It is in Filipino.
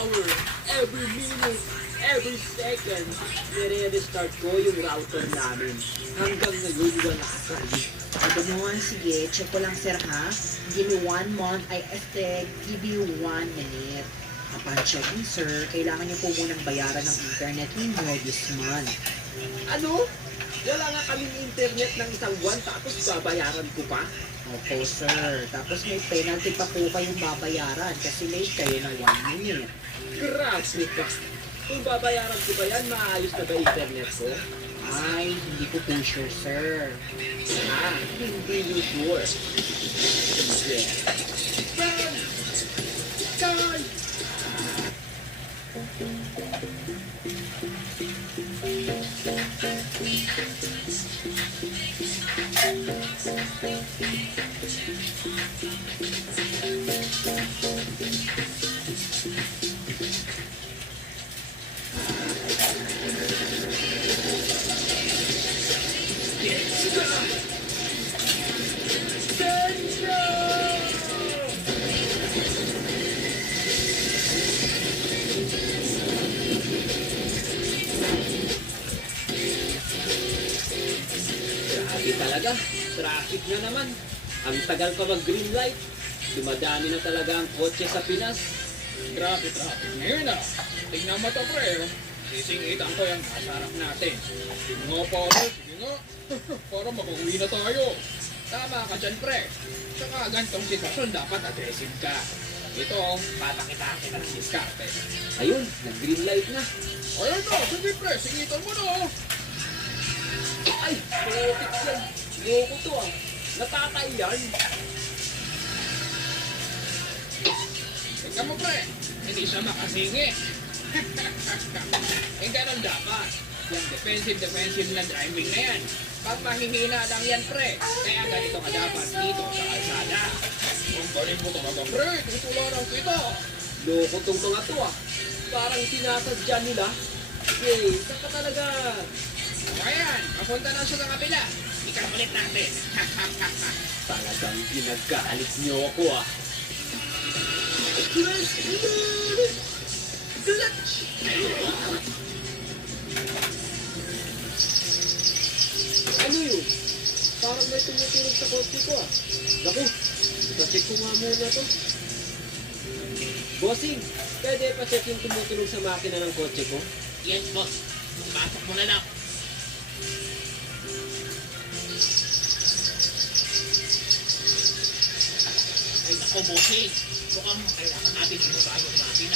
hour, every minute, every second, nire-restart ko yung router namin. Hanggang ngayon wala ka. Ganun, sige. Check ko lang, sir, ha? Give me 1 month. I expect give you 1 minute. Upon checking, sir, kailangan niyo po munang bayaran ng internet ninyo this month. Ano? Wala nga kaming internet ng isang buwan tapos babayaran ko pa? Opo, sir. Tapos may penalty pa po kayong babayaran kasi late kayo ng 1 minute. Grabe ka. Kung babayaran ko ba yan, maayos na ba internet ko? Ay, hindi ko po sure, sir. Ah, hindi you sure. Sige. Run! Guy! Grabe talaga. Traffic na naman. Ang tagal pa mag-green light. Dumadami na talaga ang kotse sa Pinas. Grabe, ngayon na. Tingnan mo to, pre. Sisingitan ko yung nasa harap natin. Sige nga, pare. Sige nga. Para makauwi na tayo. Tama ka dyan, pre. Tsaka gantong sitwasyon dapat aggressive ka. Ito, papakitaan kita ng diskarte. Ayun, nag-green light na. Ayun na, sige pre, singitan mo na. Ay, putik yan. Loko to ah. Natatay yan. Tingnan mo, pre. Hindi siya makasingi. Eh, ganun dapat. Yung defensive na driving na yan. Pag mahihina lang yan, pre. Kaya ganito ka dapat dito sa kalsada. Ang galing mo talaga, pre. Tutularan kita. Loko tong mga to ah. Parang sinasadya nila. Okay, saan ka talaga? Ayan, papunta na siya sa kabila. Ikan ulit natin. Talagang pinagkaalit niyo ako ah. Ano yun? Parang may tumuturog sa kotse ko ah. Naku, ipacheck ko nga muna to. Bossing, pwede pa-check yung tumuturog sa makina ng kotse ko? Yes, boss. Pasok mo na lang. Ay, naku, bossing. Mukhang kailangan natin ibabago natin.